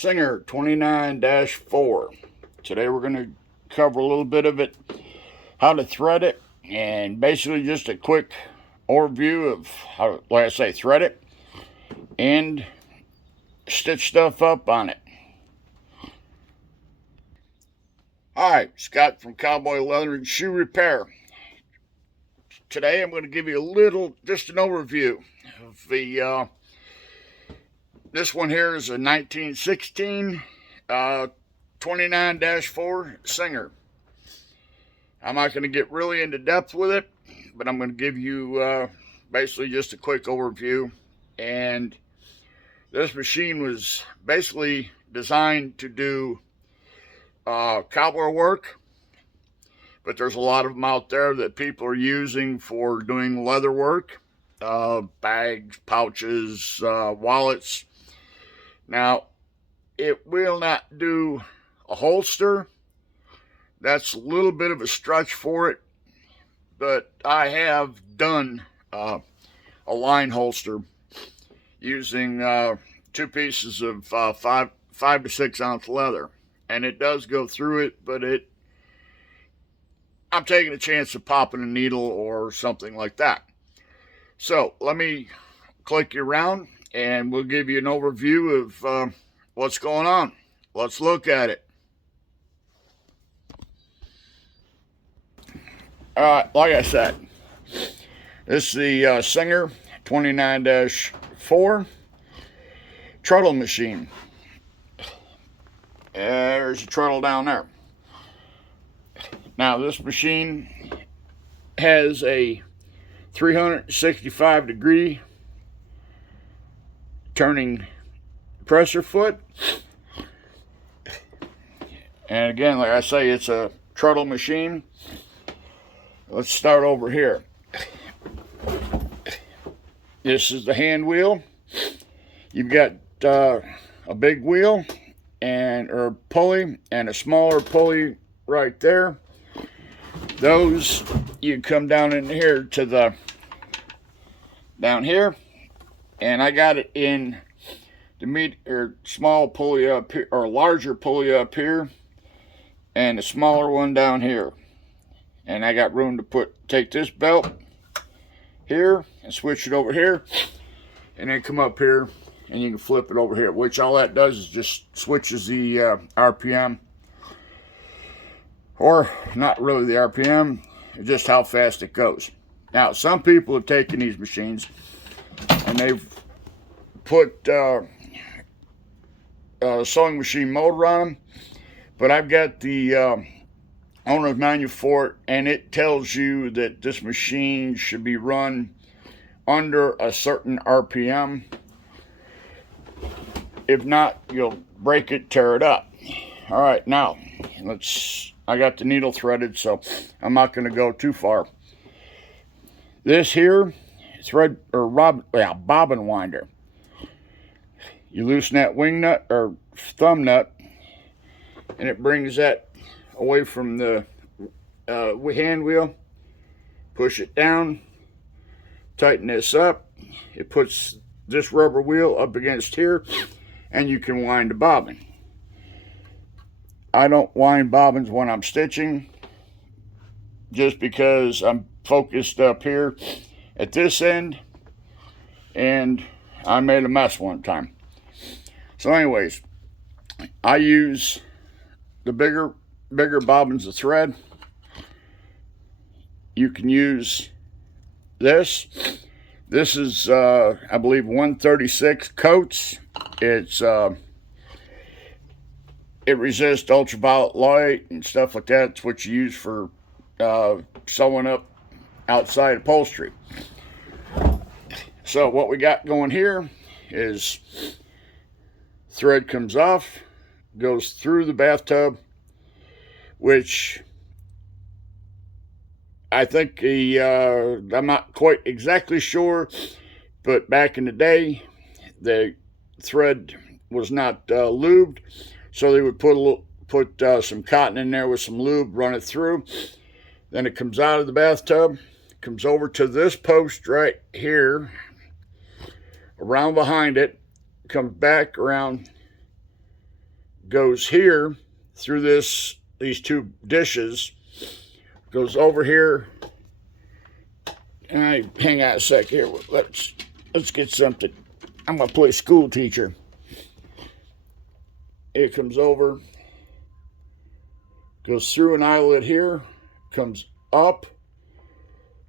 Singer 29-4. Today we're going to cover a little bit of it, how to thread it, and basically just a quick overview of how, like I say, thread it and stitch stuff up on it. Hi, Scott from Cowboy Leather and Shoe Repair. Today I'm going to give you just an overview of the this one here is a 1916 29-4 Singer. I'm not going to get really into depth with it, but I'm going to give you basically just a quick overview. And this machine was basically designed to do cowboy work, but there's a lot of them out there that people are using for doing leather work, bags, pouches, wallets. Now, it will not do a holster. That's a little bit of a stretch for it, but I have done a line holster using 2 pieces of 5 to 6 ounce leather, and it does go through it, but I'm taking a chance of popping a needle or something like that. So let me click you around and we'll give you an overview of what's going on. Let's look at it. All right, like I said, this is the Singer 29-4 trottle machine. There's a trottle down there. Now this machine has a 365 degree turning presser foot, and again, like I say, it's a trottle machine. Let's start over here. This is the hand wheel. You've got a big wheel or pulley and a smaller pulley right there. Those you come down in here to down here, and I got it in the small pulley up here, or larger pulley up here, and a smaller one down here. And I got room to take this belt here and switch it over here, and then come up here and you can flip it over here, which all that does is just switches the RPM, or not really the RPM, just how fast it goes. Now, some people have taken these machines and they've put a sewing machine motor on them, but I've got the owner's manual for it, and it tells you that this machine should be run under a certain RPM. If not, you'll break it, tear it up. All right, now I got the needle threaded, so I'm not going to go too far. This here, bobbin winder. You loosen that wing nut or thumb nut, and it brings that away from the hand wheel. Push it down, tighten this up. It puts this rubber wheel up against here, and you can wind the bobbin. I don't wind bobbins when I'm stitching, just because I'm focused up here at this end, and I made a mess one time. So anyways, I use the bigger bobbins of thread. You can use this. This is I believe 136 coats. It resists ultraviolet light and stuff like that. It's what you use for sewing up outside upholstery. So what we got going here is thread comes off, goes through the bathtub, which I think I'm not quite exactly sure, but back in the day, the thread was not lubed, so they would put some cotton in there with some lube, run it through. Then it comes out of the bathtub, comes over to this post right here, around behind it, comes back around goes here through these two dishes, goes over here. And hang on a sec here. Let's get something. I'm gonna play school teacher. It comes over, goes through an eyelet here, comes up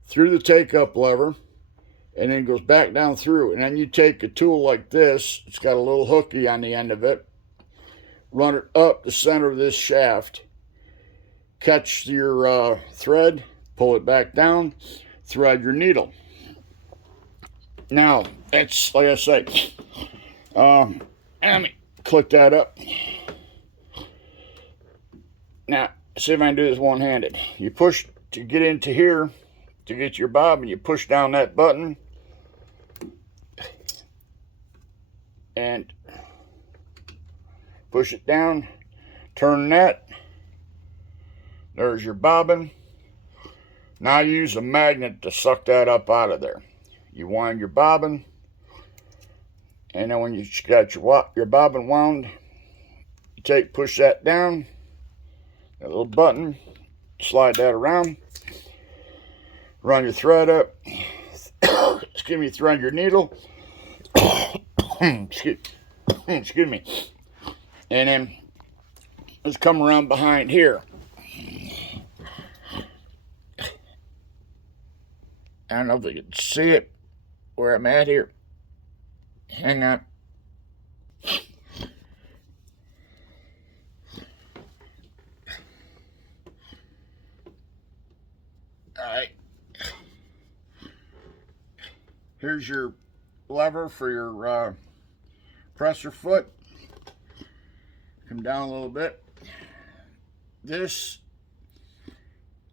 through the take-up lever, and then goes back down through. And then you take a tool like this, it's got a little hooky on the end of it, run it up the center of this shaft, catch your thread, pull it back down, thread your needle. Now, it's like I say, let me click that up. Now, see if I can do this one-handed. You push to get into here, to get your bobbin, you push down that button, and push it down, turn that, there's your bobbin. Now use a magnet to suck that up out of there. You wind your bobbin, and then when you got your bobbin wound, you push that down, that little button, slide that around, run your thread up, excuse me, thread your needle, excuse me, and then let's come around behind here. I don't know if you can see it where I'm at here. Hang on. Alright. Here's your lever for your presser foot. Come down a little bit. This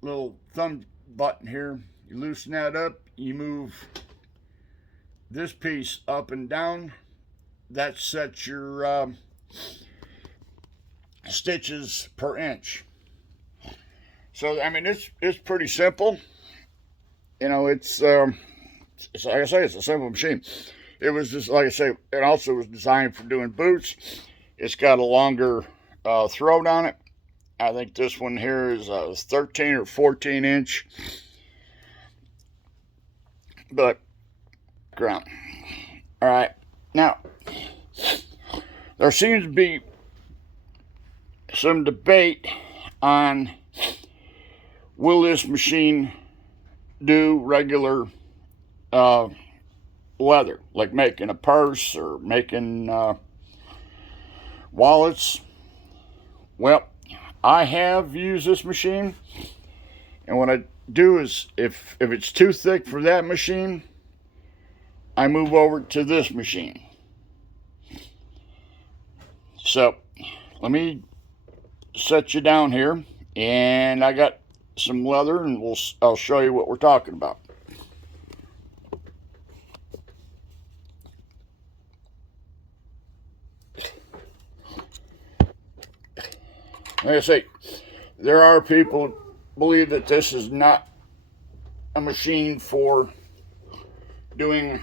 little thumb button here, you loosen that up, you move this piece up and down. That sets your stitches per inch. So, I mean, it's pretty simple. You know, it's like I say, it's a simple machine. It was just, like I say, it also was designed for doing boots. It's got a longer throat on it. I think this one here is 13 or 14 inch. But ground. All right. Now, there seems to be some debate on will this machine do regular leather, like making a purse or making wallets. Well, I have used this machine, and what I do is if it's too thick for that machine, I move over to this machine. So let me set you down here, and I got some leather, and I'll show you what we're talking about. Like I say, there are people who believe that this is not a machine for doing,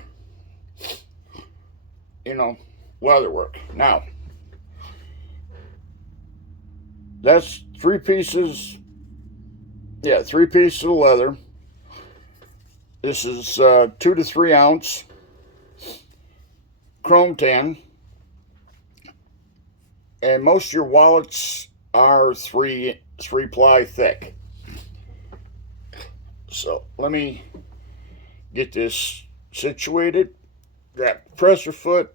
leather work. Now, that's 3 pieces. Yeah, 3 pieces of leather. This is 2 to 3 ounce chrome tan, and most of your wallets are 3 ply thick. So let me get this situated. Grab the presser foot.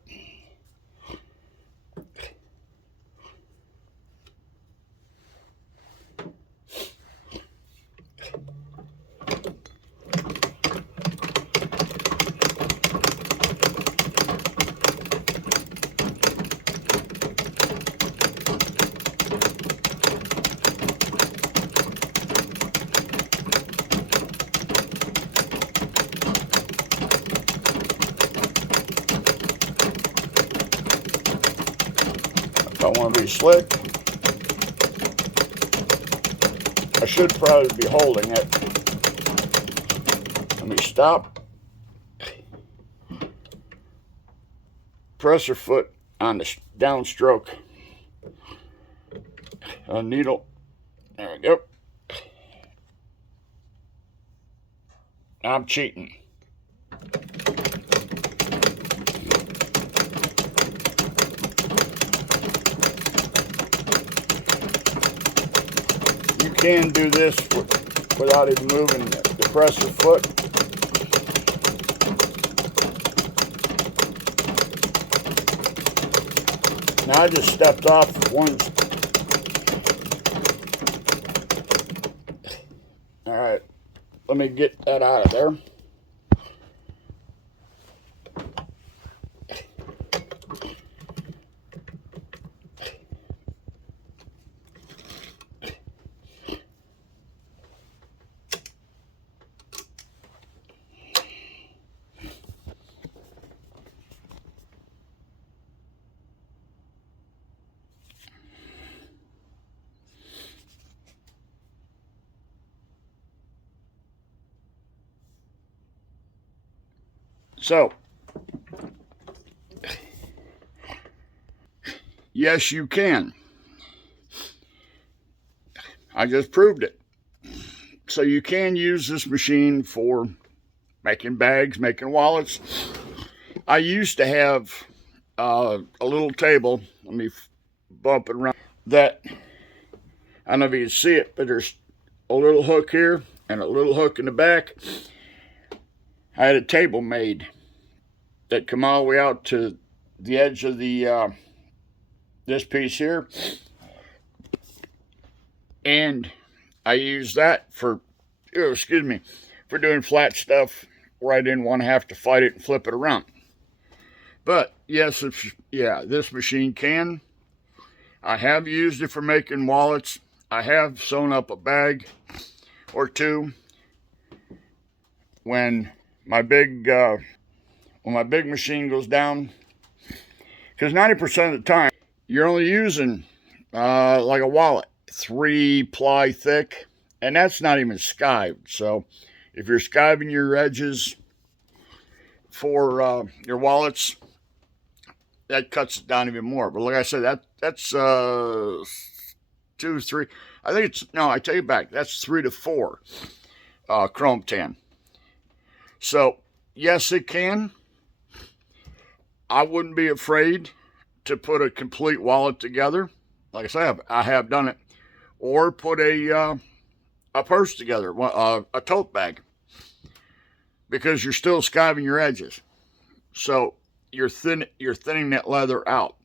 If I want to be slick, I should probably be holding it. Let me stop. Presser foot on the downstroke. a needle. There we go. I'm cheating. You can do this without even moving the presser foot. Now I just stepped off one. All right, let me get that out of there. So, yes, you can. I just proved it. So you can use this machine for making bags, making wallets. I used to have a little table. Let me bump it around. That, I don't know if you can see it, but there's a little hook here and a little hook in the back. I had a table made that come all the way out to the edge of the this piece here, and I use that for, excuse me, for doing flat stuff where I didn't want to have to fight it and flip it around. But yes, this machine can. I have used it for making wallets. I have sewn up a bag or two when my big machine goes down, because 90% of the time you're only using like a wallet, 3-ply thick, and that's not even skived. So if you're skiving your edges for your wallets, that cuts it down even more. But like I said, that's 2, 3. I think it's, no, I take it back. That's 3 to 4 chrome tan. So yes, it can. I wouldn't be afraid to put a complete wallet together. Like I said, I have done it. Or put a purse together, a tote bag, because you're still skiving your edges. So you're thinning that leather out.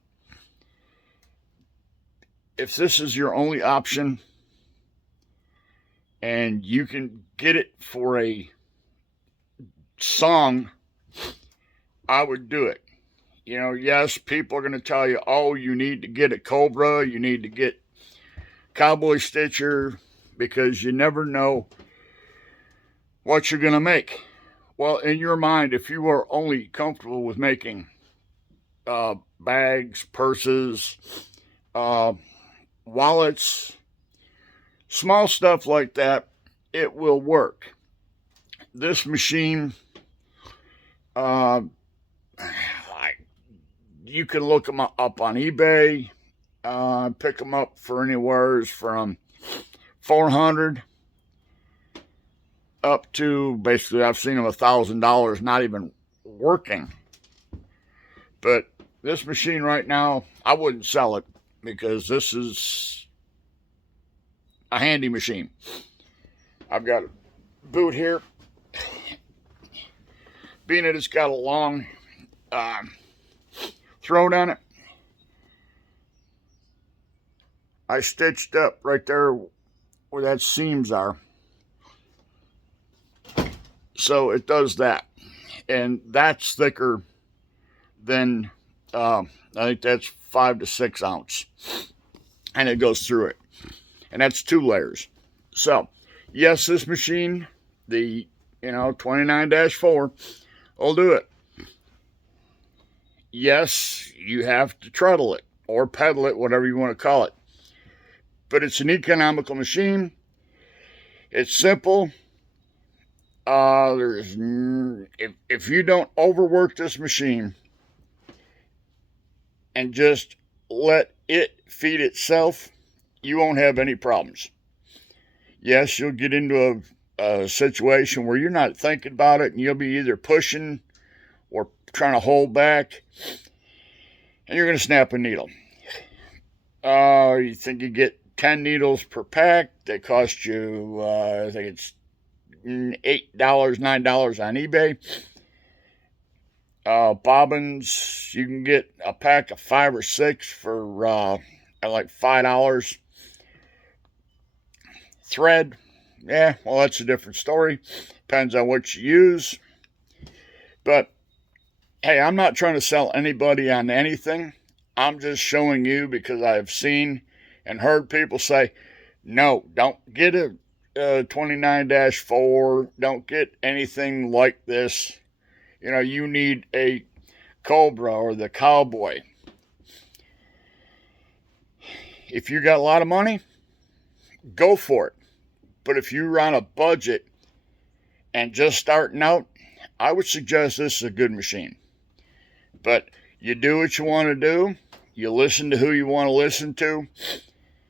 If this is your only option and you can get it for a song, I would do it. You know, yes, people are going to tell you, oh, you need to get a Cobra, you need to get Cowboy Stitcher, because you never know what you're going to make. Well, in your mind, if you are only comfortable with making bags, purses, wallets, small stuff like that, it will work. This machine, you can look them up on eBay, pick them up for anywhere from $400 up to, basically, I've seen them $1,000 not even working. But this machine right now, I wouldn't sell it, because this is a handy machine. I've got a boot here. Being that it's got a long throat on it, I stitched up right there where that seams are. So it does that. And that's thicker than, I think that's 5 to 6 ounce. And it goes through it. And that's 2 layers. So, yes, this machine, the 29-4, will do it. Yes, you have to trundle it or pedal it, whatever you want to call it. But it's an economical machine. It's simple. If you don't overwork this machine and just let it feed itself, you won't have any problems. Yes, you'll get into a situation where you're not thinking about it, and you'll be either pushing or trying to hold back, and you're going to snap a needle. You think you get 10 needles per pack. They cost you, I think it's $8, $9 on eBay. Bobbins, you can get a pack of 5 or 6 for like $5. Thread, yeah, well, that's a different story. Depends on what you use. But hey, I'm not trying to sell anybody on anything. I'm just showing you because I've seen and heard people say, no, don't get a 29-4. Don't get anything like this. You know, you need a Cobra or the Cowboy. If you got a lot of money, go for it. But if you're on a budget and just starting out, I would suggest this is a good machine. But you do what you want to do. You listen to who you want to listen to.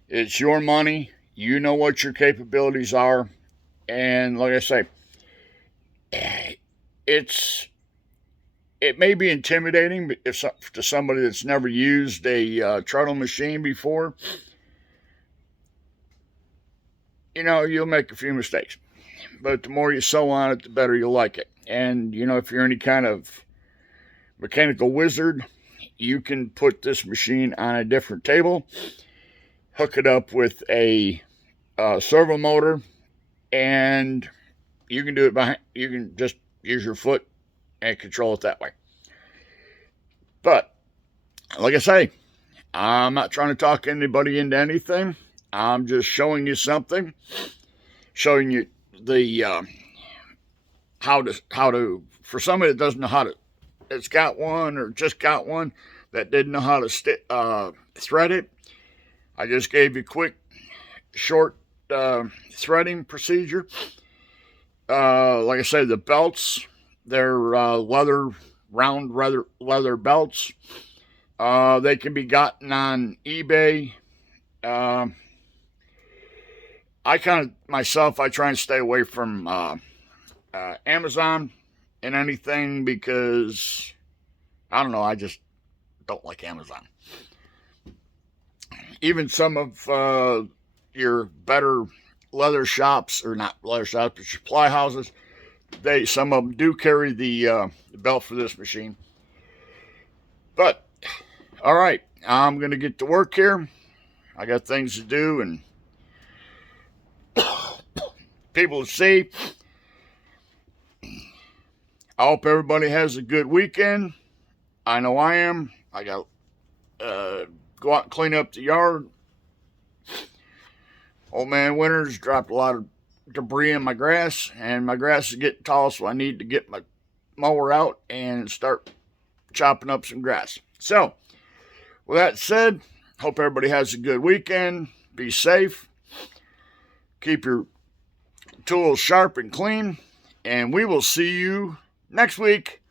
It's your money. You know what your capabilities are. And like I say, it may be intimidating to somebody that's never used a trottle machine before. You know, you'll make a few mistakes. But the more you sew on it, the better you'll like it. And, you know, if you're any kind of mechanical wizard, you can put this machine on a different table, hook it up with a servo motor, and you can do it you can just use your foot and control it that way. But, like I say, I'm not trying to talk anybody into anything. I'm just showing you something, showing you the how to for somebody that doesn't know how to, that's got one or just got one that didn't know how to thread it. I just gave you a quick, short threading procedure. Like I said, the belts, they're round leather belts. They can be gotten on eBay. I try and stay away from Amazon and anything because, I don't know, I just don't like Amazon. Even some of your better leather shops, or not leather shops, but supply houses, some of them do carry the belt for this machine. But, all right, I'm going to get to work here. I got things to do and people to see. I hope everybody has a good weekend. I know I am. I got go out and clean up the yard. Old man Winters dropped a lot of debris in my grass, and my grass is getting tall, so I need to get my mower out and start chopping up some grass. So, with that said, hope everybody has a good weekend. Be safe. Keep your tools sharp and clean, and we will see you next week.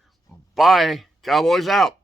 Bye. Cowboys out.